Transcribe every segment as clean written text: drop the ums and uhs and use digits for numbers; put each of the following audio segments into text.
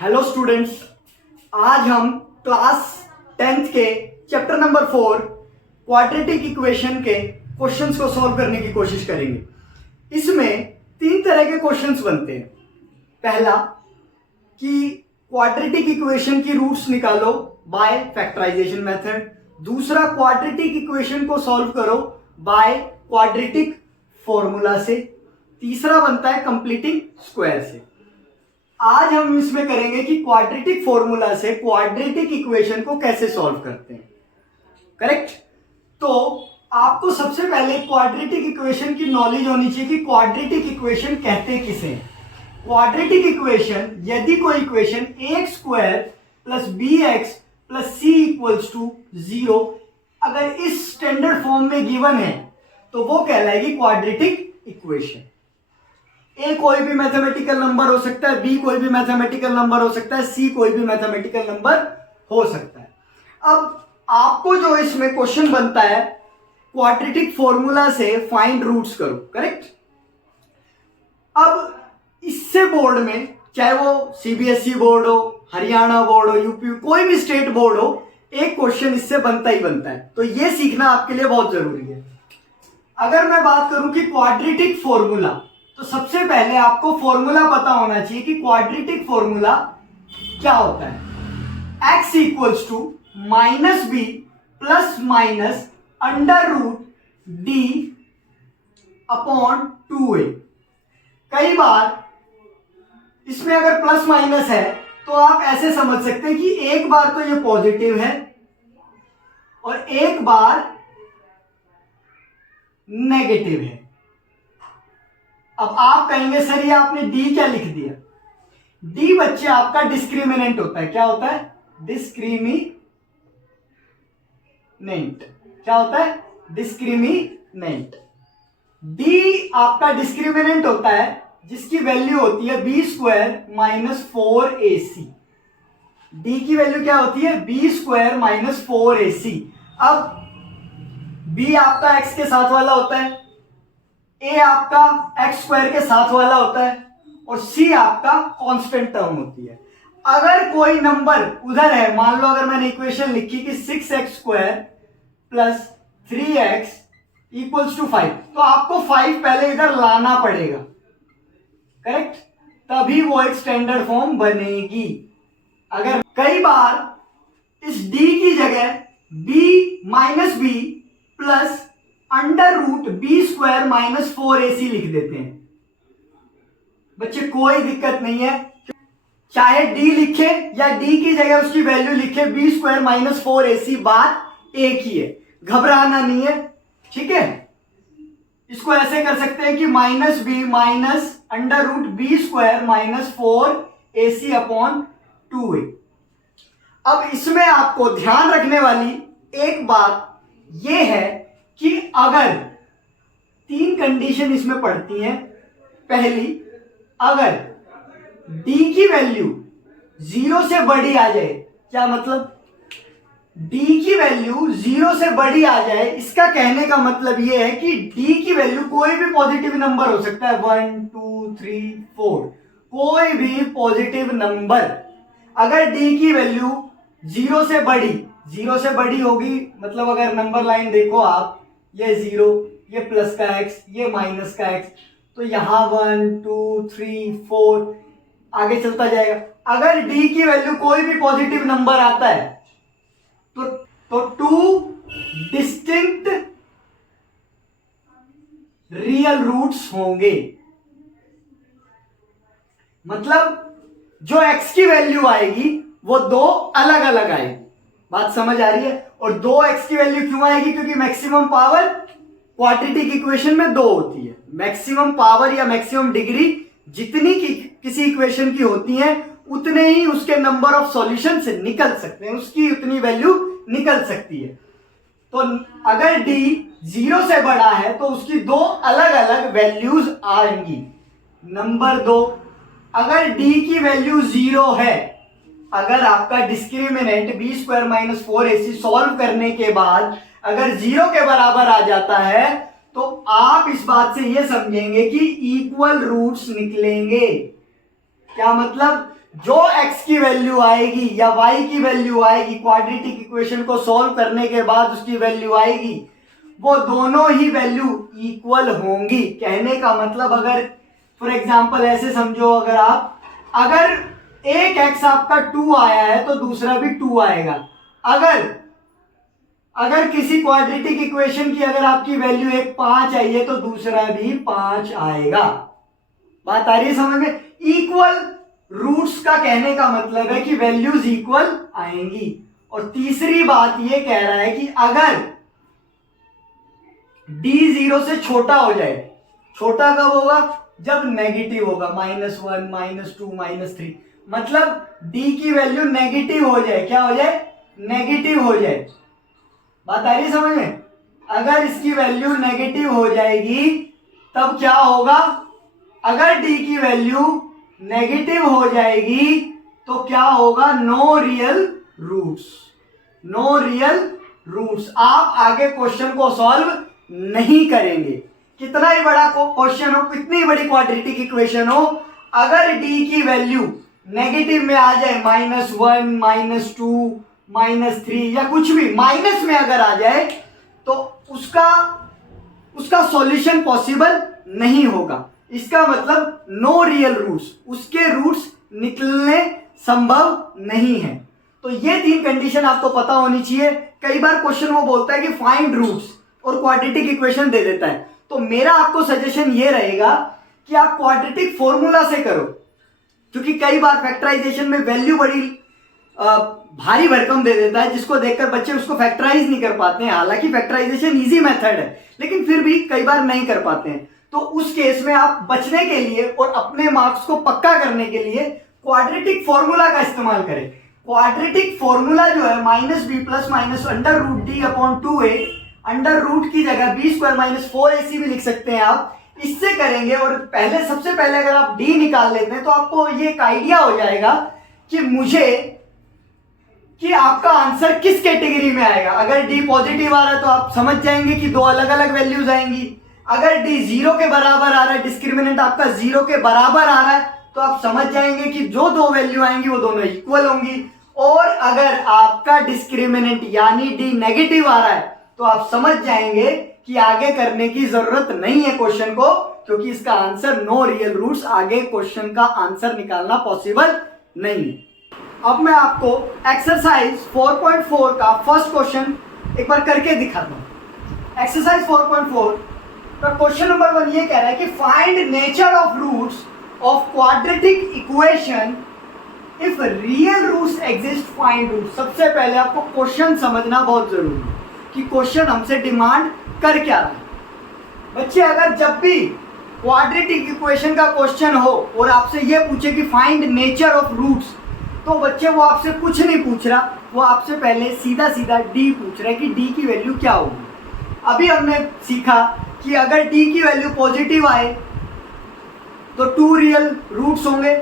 Hello students, आज हम class 10th के चैप्टर नंबर 4 क्वाड्रेटिक इक्वेशन के क्वेश्चंस को सॉल्व करने की कोशिश करेंगे। इसमें तीन तरह के क्वेश्चंस बनते हैं। पहला कि क्वाड्रेटिक इक्वेशन की रूट्स निकालो बाय फैक्टराइजेशन मेथड। दूसरा, क्वाड्रेटिक इक्वेशन को सॉल्व करो बाय क्वाड्रेटिक फॉर्मूला से। तीसरा बनता है कंप्लीटिंग स्क्वायर से। आज हम इसमें करेंगे कि क्वाड्रेटिक फॉर्मूला से क्वाड्रेटिक इक्वेशन को कैसे सॉल्व करते हैं। करेक्ट। तो आपको सबसे पहले क्वाड्रेटिक इक्वेशन की नॉलेज होनी चाहिए कि क्वाड्रेटिक इक्वेशन कहते किसे हैं। क्वाड्रेटिक इक्वेशन, यदि कोई equation ax square plus bx plus c equals to 0 अगर इस स्टैंडर्ड फॉर्म में गिवन है तो वो कहलाएगी क्वाड्रेटिक इक्वेशन। ए कोई भी मैथमेटिकल नंबर हो सकता है, बी कोई भी मैथमेटिकल नंबर हो सकता है, सी कोई भी मैथमेटिकल नंबर हो सकता है। अब आपको जो इसमें क्वेश्चन बनता है, क्वाड्रेटिक फॉर्मूला से फाइंड रूट्स करो। करेक्ट। अब इससे बोर्ड में, चाहे वो सीबीएसई बोर्ड हो, हरियाणा बोर्ड हो, यूपी, कोई भी स्टेट बोर्ड हो, एक क्वेश्चन इससे बनता ही बनता है। तो ये सीखना आपके लिए बहुत जरूरी है। अगर मैं बात करूं कि क्वाड्रेटिक फॉर्मूला, तो सबसे पहले आपको फॉर्मूला पता होना चाहिए कि क्वाड्रेटिक फॉर्मूला क्या होता है। x equals to minus B plus minus under root D upon 2a। कई बार इसमें अगर प्लस माइनस है तो आप ऐसे समझ सकते हैं कि एक बार तो ये पॉजिटिव है और एक बार नेगेटिव है। अब आप कहेंगे सर ये आपने डी क्या लिख दिया। डी बच्चे आपका डिस्क्रिमिनेंट होता है। क्या होता है? डिस्क्रिमिनेंट। क्या होता है? डिस्क्रिमिनेंट। डी आपका डिस्क्रिमिनेंट होता है जिसकी वैल्यू होती है B square minus 4ac। D की वैल्यू क्या होती है? B square minus 4ac। अब बी आपका एक्स के साथ वाला होता है, ए आपका एक्स स्क्वायर के साथ वाला होता है और सी आपका कांस्टेंट टर्म होती है। अगर कोई नंबर उधर है, मान लो अगर मैंने इक्वेशन लिखी कि 6x square plus 3x equals to 5, तो आपको 5 पहले इधर लाना पड़ेगा। करेक्ट। तभी वो एक स्टैंडर्ड फॉर्म बनेगी। अगर कई बार इस d की जगह b minus B plus under root B square minus 4ac लिख देते हैं। बच्चे कोई दिक्कत नहीं है, चाहे d लिखे या d की जगह उसकी वैल्यू लिखे बी स्क्वायर माइनस 4ac, बात एक ही है, घबराना नहीं है। ठीक है। इसको ऐसे कर सकते हैं कि minus B minus under root B square minus 4ac upon 2a। अब इसमें आपको ध्यान रखने वाली एक बात यह है कि अगर तीन कंडीशन इसमें पड़ती हैं। पहली, अगर d की वैल्यू 0 से बड़ी आ जाए। क्या मतलब? d की वैल्यू 0 से बड़ी आ जाए, इसका कहने का मतलब यह है कि d की वैल्यू कोई भी पॉजिटिव नंबर हो सकता है, 1 2 3 4, कोई भी पॉजिटिव नंबर। अगर d की वैल्यू 0 से बड़ी होगी, मतलब अगर नंबर लाइन देखो आप, ये 0, ये प्लस का x, ये माइनस का x, तो यहां 1 2 3 4 आगे चलता जाएगा। अगर d की वैल्यू कोई भी पॉजिटिव नंबर आता है तो 2 डिस्टिंक्ट रियल रूट्स होंगे। मतलब जो x की वैल्यू आएगी वो दो अलग अलग आएगी। बात समझ आ रही है? और 2x की वैल्यू क्यों आएगी? क्योंकि मैक्सिमम पावर क्वाड्रेटिक इक्वेशन में 2 होती है। मैक्सिमम पावर या मैक्सिमम डिग्री जितनी की किसी इक्वेशन की होती है, उतने ही उसके नंबर ऑफ सॉल्यूशंस निकल सकते हैं, उसकी उतनी वैल्यू निकल सकती है। तो अगर d 0 से बड़ा है तो उसकी दो अलग अलग वैल्यूज आएंगी। नंबर 2, अगर d की वैल्यू 0 है, अगर आपका discriminant B square minus 4ac solve करने के बाद अगर 0 के बराबर आ जाता है तो आप इस बात से यह समझेंगे कि इक्वल रूट्स निकलेंगे। क्या मतलब? जो x की वैल्यू आएगी या y की वैल्यू आएगी क्वाड्रेटिक इक्वेशन को सॉल्व करने के बाद उसकी वैल्यू आएगी, वो दोनों ही वैल्यू इक्वल होंगी। कहने का मतलब अगर फॉर एग्जांपल ऐसे समझो, अगर एक x आपका 2 आया है तो दूसरा भी 2 आएगा। अगर किसी क्वाड्रेटिक इक्वेशन की अगर आपकी वैल्यू एक 5 आई है तो दूसरा भी 5 आएगा। बात आ रही है समझ में? इक्वल रूट्स का कहने का मतलब है कि वैल्यूज इक्वल आएंगी। और तीसरी बात ये कह रहा है कि अगर d 0 से छोटा हो जाए, छोटा कब होगा? जब नेगेटिव होगा, -1, -2, -3, मतलब d की वैल्यू नेगेटिव हो जाए। क्या हो जाए? नेगेटिव हो जाए। बात आ रही है समझ में? अगर इसकी वैल्यू नेगेटिव हो जाएगी तब क्या होगा? अगर d की वैल्यू नेगेटिव हो जाएगी तो क्या होगा? No real roots. No real roots. आप आगे क्वेश्चन को सॉल्व नहीं करेंगे। कितना ही बड़ा क्वेश्चन हो, कितनी बड़ी क्वाड्रेटिक इक्वेशन हो, अगर d की वैल्यू नेगेटिव में आ जाए, -1, -2, -3 या कुछ भी माइनस में अगर आ जाए तो उसका सॉल्यूशन पॉसिबल नहीं होगा। इसका मतलब नो रियल रूट्स, उसके रूट्स निकलने संभव नहीं है। तो ये 3 कंडीशन आपको पता होनी चाहिए। कई बार क्वेश्चन वो बोलता है कि फाइंड रूट्स और क्वाड्रेटिक इक्वेशन दे देता है, तो मेरा आपको सजेशन ये रहेगा कि आप क्वाड्रेटिक फॉर्मूला से करो, क्योंकि कई बार फैक्टराइजेशन में वैल्यू बड़ी भारी भरकम दे देता है, जिसको देखकर बच्चे उसको फैक्टराइज नहीं कर पाते हैं। हालांकि फैक्टराइजेशन इजी मेथड है, लेकिन फिर भी कई बार नहीं कर पाते हैं। तो उस केस में आप बचने के लिए और अपने मार्क्स को पक्का करने के लिए क्वाड्रेटिक फॉर्मूला का इस्तेमाल करें। क्वाड्रेटिक फॉर्मूला जो है -b + -√d/2a, अंडर रूट की जगह b² - 4ac भी लिख सकते हैं आप। इससे करेंगे और सबसे पहले अगर आप d निकाल लेते हैं तो आपको ये एक आइडिया हो जाएगा कि आपका आंसर किस कैटेगरी में आएगा। अगर d पॉजिटिव आ रहा है तो आप समझ जाएंगे कि 2 अलग अलग वैल्यूज आएंगी। अगर d 0 के बराबर आ रहा है, डिस्क्रिमिनेंट आपका 0 के बराबर आ रहा है, तो आप समझ जाएंगे कि जो 2 वैल्यू आएंगी वो दोनों इक्वल होंगी। और अगर आपका डिस्क्रिमिनेंट यानी d नेगेटिव आ रहा है तो आप समझ जाएंगे कि आगे करने की जरूरत नहीं है क्वेश्चन को, क्योंकि इसका आंसर नो रियल रूट्स, आगे क्वेश्चन का आंसर निकालना पॉसिबल नहीं है। अब मैं आपको एक्सरसाइज 4.4 का फर्स्ट क्वेश्चन एक बार करके दिखाता हूं। एक्सरसाइज 4.4 का क्वेश्चन नंबर 1 ये कह रहा है कि find nature of roots of quadratic equation if real roots exist, find root. सबसे पहले आपको क्वेश्चन समझना बहुत जरूरी है कि क्वेश्चन हमसे डिमांड कर क्या रहा है। बच्चे अगर जब भी क्वाड्रेटिक इक्वेशन का क्वेश्चन हो और आपसे ये पूछे कि फाइंड नेचर ऑफ रूट्स, तो बच्चे वो आपसे कुछ नहीं पूछ रहा, वो आपसे पहले सीधा d पूछ रहा है कि d की वैल्यू क्या होगी। अभी हमने सीखा कि अगर d की वैल्यू पॉजिटिव आए तो 2 रियल रूट्स होंगे,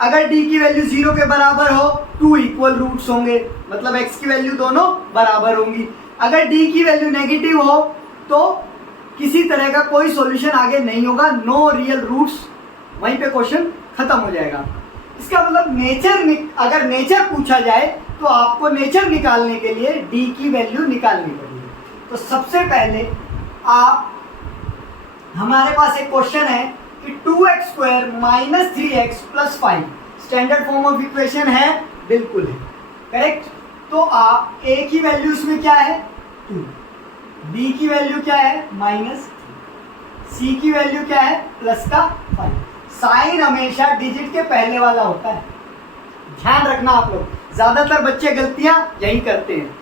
अगर d की वैल्यू 0 के बराबर हो 2 इक्वल रूट्स होंगे, मतलब x की वैल्यू दोनों बराबर होंगी। अगर d की वैल्यू नेगेटिव हो तो किसी तरह का कोई सॉल्यूशन आगे नहीं होगा, नो रियल रूट्स, वहीं पे क्वेश्चन खत्म हो जाएगा। इसका मतलब अगर नेचर पूछा जाए तो आपको नेचर निकालने के लिए d की वैल्यू निकालनी पड़ेगी। तो सबसे पहले हमारे पास एक क्वेश्चन है कि 2x² - 3x + 5 standard form of equation है, बिल्कुल है, करेक्ट। तो आप a की वैल्यू इसमें क्या है 2, b की वैल्यू क्या है -3, c की वैल्यू क्या है +5। साइन हमेशा डिजिट के पहले वाला होता है, ध्यान रखना आप लोग। ज्यादातर बच्चे गलतियां यही करते हैं।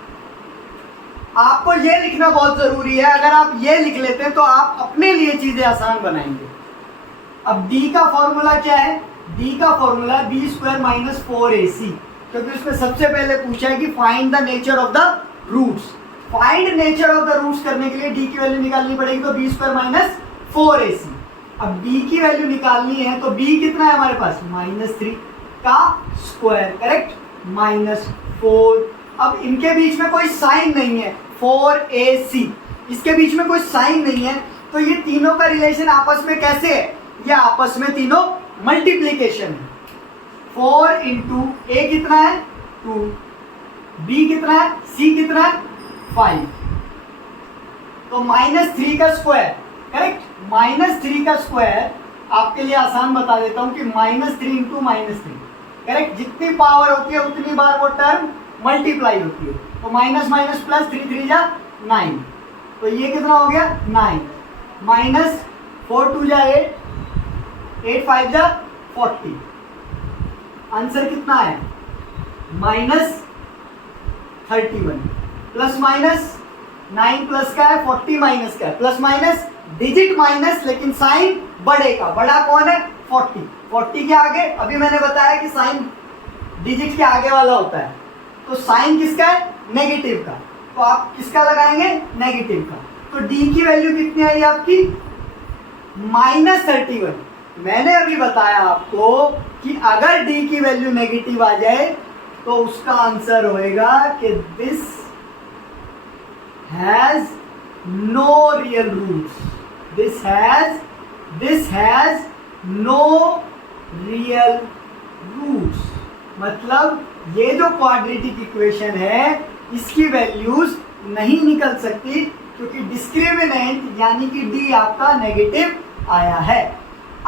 आपको ये लिखना बहुत जरूरी है, अगर आप ये लिख लेते हैं तो आप अपने लिए चीजें आसान बनाएंगे। अब d का फॉर्मूला क्या है? d का फॉर्मूला b² - 4ac, क्योंकि उसमें सबसे पहले पूछा है कि find the nature of the roots. Find nature of the roots करने के लिए d की वैल्यू निकालनी पड़ेगी, तो b² - 4ac। अब b की वैल्यू निकालनी है तो b कितना है हमारे पास -3 का स्क्वायर, करेक्ट, -4। अब इनके बीच में कोई साइन नहीं है, 4ac, इसके बीच में कोई साइन नहीं है, तो ये तीनों का रिलेशन आपस में कैसे है? ये आपस में तीनों मल्टीप्लीकेशन है। 4 इंटू ए कितना है 2, बी कितना है, सी कितना है 5, तो -3 का स्क्वायर, करेक्ट। -3 का स्क्वायर आपके लिए आसान बता देता हूं कि -3 इंटू -3, करेक्ट। जितनी पावर होती है उतनी बार वो टर्म मल्टीप्लाई होती है, तो माइनस माइनस प्लस 3 3 जा 9, तो ये कितना हो गया 9, माइनस 4 2 जा 8, 8 5 जा 40, आंसर कितना है -31, प्लस माइनस 9 प्लस का है 40 माइनस का है, प्लस माइनस डिजिट माइनस, लेकिन साइन बड़े का, बड़ा कौन है 40, 40 के आगे, अभी मैंने बताया कि साइन डिजिट के आगे वाला होता है, तो साइन किसका है नेगेटिव का, तो आप किसका लगाएंगे नेगेटिव का, तो डी की वैल्यू कितनी आई आपकी -31। मैंने अभी बताया आपको कि अगर डी की वैल्यू नेगेटिव आ जाए तो उसका आंसर होएगा कि this has no real roots, this has no real roots, मतलब ये जो क्वाड्रेटिक इक्वेशन है इसकी वैल्यूज नहीं निकल सकती, क्योंकि डिस्क्रिमिनेंट यानी कि डी आपका नेगेटिव आया है।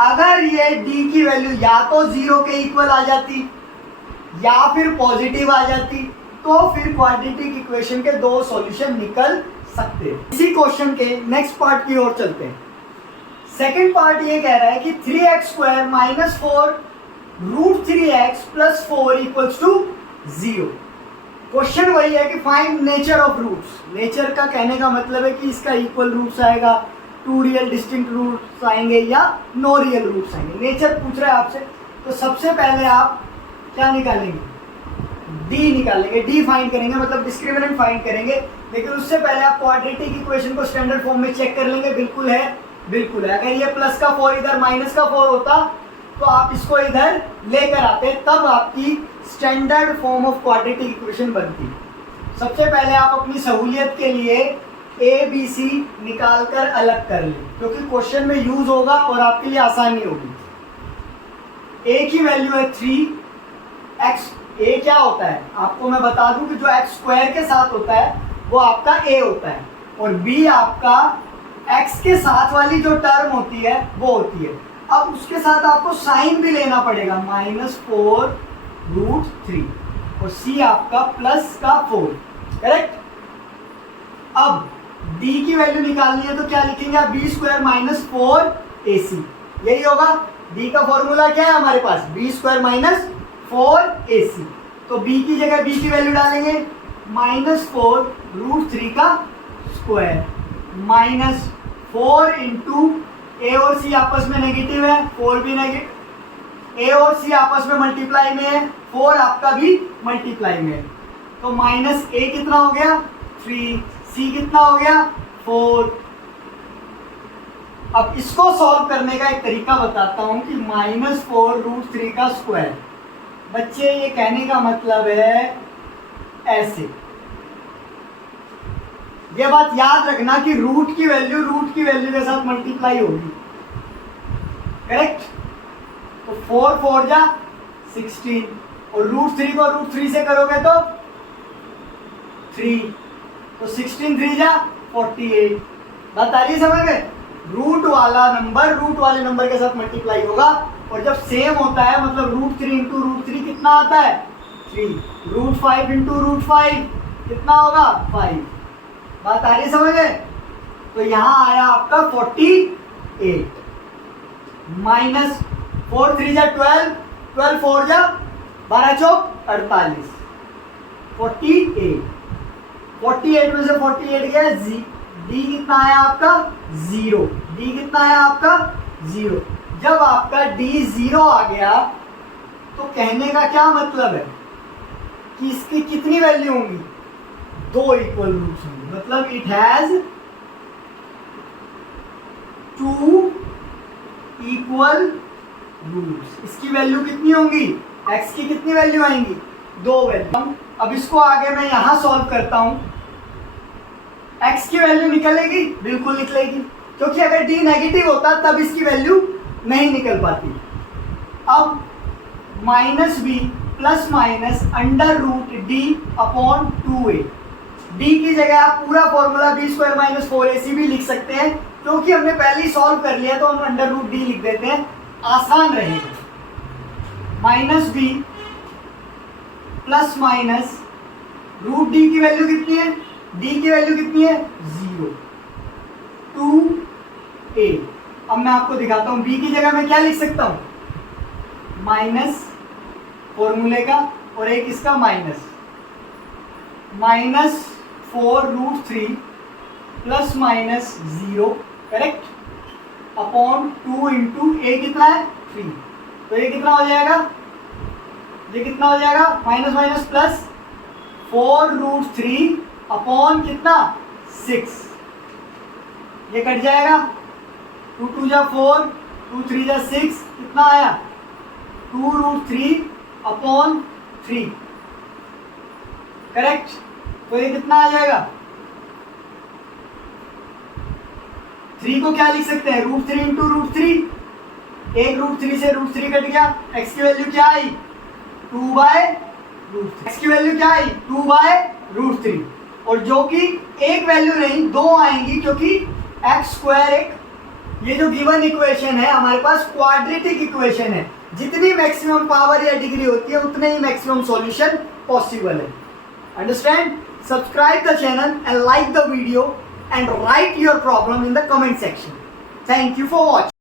अगर ये डी की वैल्यू या तो 0 के इक्वल आ जाती या फिर पॉजिटिव आ जाती, तो फिर क्वाड्रेटिक इक्वेशन के 2 सॉल्यूशन निकल सकते हैं। इसी क्वेश्चन के नेक्स्ट पार्ट की ओर चलते हैं। सेकंड पार्ट ये कह रहा है कि 3x² minus 4 root 3x plus 4 equals to 0। Question वही है कि find nature of roots. Nature का कहने का मतलब है कि इसका इक्वल रूट्स आएगा, 2 रियल डिस्टिंक्ट रूट्स आएंगे या नो रियल रूट्स आएंगे। नेचर पूछ रहा है आपसे, तो सबसे पहले आप क्या निकालेंगे डी निकालेंगे, डी फाइंड करेंगे, मतलब डिस्क्रिमिनेंट फाइंड करेंगे। लेकिन उससे पहले आप क्वाड्रेटिक इक्वेशन को स्टैंडर्ड फॉर्म में चेक कर लेंगे, बिल्कुल है बिल्कुल है। अगर ये प्लस का 4 इधर माइनस का 4 होता तो आप इसको इधर लेकर आते, तब आपकी standard form of quadratic equation बनती। सबसे पहले आप अपनी सहूलियत के लिए ए बी सी निकाल कर अलग कर लें, क्योंकि क्वेश्चन में यूज होगा और आपके लिए आसानी होगी। ए की वैल्यू है 3x, ए क्या होता है आपको मैं बता दूं कि जो x² के साथ होता है वो आपका a होता है, और b आपका x के साथ वाली जो टर्म होती है वो होती है। अब उसके साथ आपको साइन भी लेना पड़ेगा, -4 रूट 3, और c आपका प्लस का 4, करेक्ट। अब d की वैल्यू निकालनी है तो क्या लिखेंगे आप, b² माइनस 4ac, यही होगा। d का फॉर्मूला क्या है हमारे पास, b² माइनस 4ac, तो b की जगह b की वैल्यू डालेंगे -4 रूट 3 का स्क्वायर, -4 इंटू a और c आपस में नेगेटिव है, 4 भी नेगेटिव, a और c आपस में मल्टीप्लाई में है, 4 आपका भी मल्टीप्लाई में है, तो -a कितना हो गया 3, c कितना हो गया 4। अब इसको सॉल्व करने का एक तरीका बताता हूं कि -4 रूट 3 का स्क्वायर, बच्चे ये कहने का मतलब है ऐसे, ये बात याद रखना कि रूट की वैल्यू के साथ मल्टीप्लाई होगी, करेक्ट। तो 4 4 जा 16, और रूट 3 को रूट 3 से करोगे तो 3, तो 16 3 जा 48। बात आ रही है समझ में, रूट वाले नंबर के साथ मल्टीप्लाई होगा, और जब सेम होता है मतलब √3 इंटू √3 कितना आता है 3, √5 इंटू √5 कितना होगा 5। बात आ रही है समझ में, तो यहां आया आपका 48, -4 3 जा 12, 12 4 जा 12 चौक 48, 48 में से 48 गया डी कितना आया आपका 0, डी कितना आया आपका 0। जब आपका डी 0 आ गया तो कहने का क्या मतलब है कि इसकी कितनी वैल्यू होंगी, 2 इक्वल रूट्स होंगे, मतलब इट हैज 2 इक्वल रूट्स। इसकी वैल्यू कितनी होंगी, x की कितनी वैल्यू आएंगी 2 वैल्यू। अब इसको आगे मैं यहां सॉल्व करता हूं, x की वैल्यू निकलेगी, बिल्कुल निकलेगी, क्योंकि अगर d नेगेटिव होता तब इसकी वैल्यू नहीं निकल पाती। अब minus B plus minus under root D upon 2a। D की जगह आप पूरा formula B square minus 4ac भी लिख सकते हैं, क्योंकि हमने पहले ही सॉल्व कर लिया तो हम अंडर रूट डी लिख देते हैं, आसान रहेगा। Minus B plus minus root D की वैल्यू कितनी है, डी की वैल्यू कितनी है 0, 2a। अब मैं आपको दिखाता हूं बी की जगह मैं क्या लिख सकता हूं, माइनस फॉर्मूले का और एक इसका minus, minus 4√3 plus minus 0, correct, upon 2 into A कितना है 3, तो ये कितना हो जाएगा, ये कितना हो जाएगा माइनस माइनस प्लस 4√3 अपॉन कितना 6, ये कट जाएगा, 2 2 जा 4, 2 3 जा 6, कितना आया 2√3 अपॉन 3, करेक्ट। तो ये कितना आ जाएगा, 3 को क्या लिख सकते हैं √3 इंटू √3, एक √3 से √3 कट गया, x की वैल्यू क्या आई 2/√3, x की वैल्यू क्या आई 2/√3, और जो कि एक वैल्यू नहीं दो आएंगी, क्योंकि x² एक, ये जो गिवन इक्वेशन है हमारे पास क्वाड्रेटिक इक्वेशन है, जितनी मैक्सिमम पावर या डिग्री होती है उतने ही मैक्सिमम सॉल्यूशन पॉसिबल है। Understand? Subscribe the channel and like the video and write your problem in the comment section. Thank you for watching.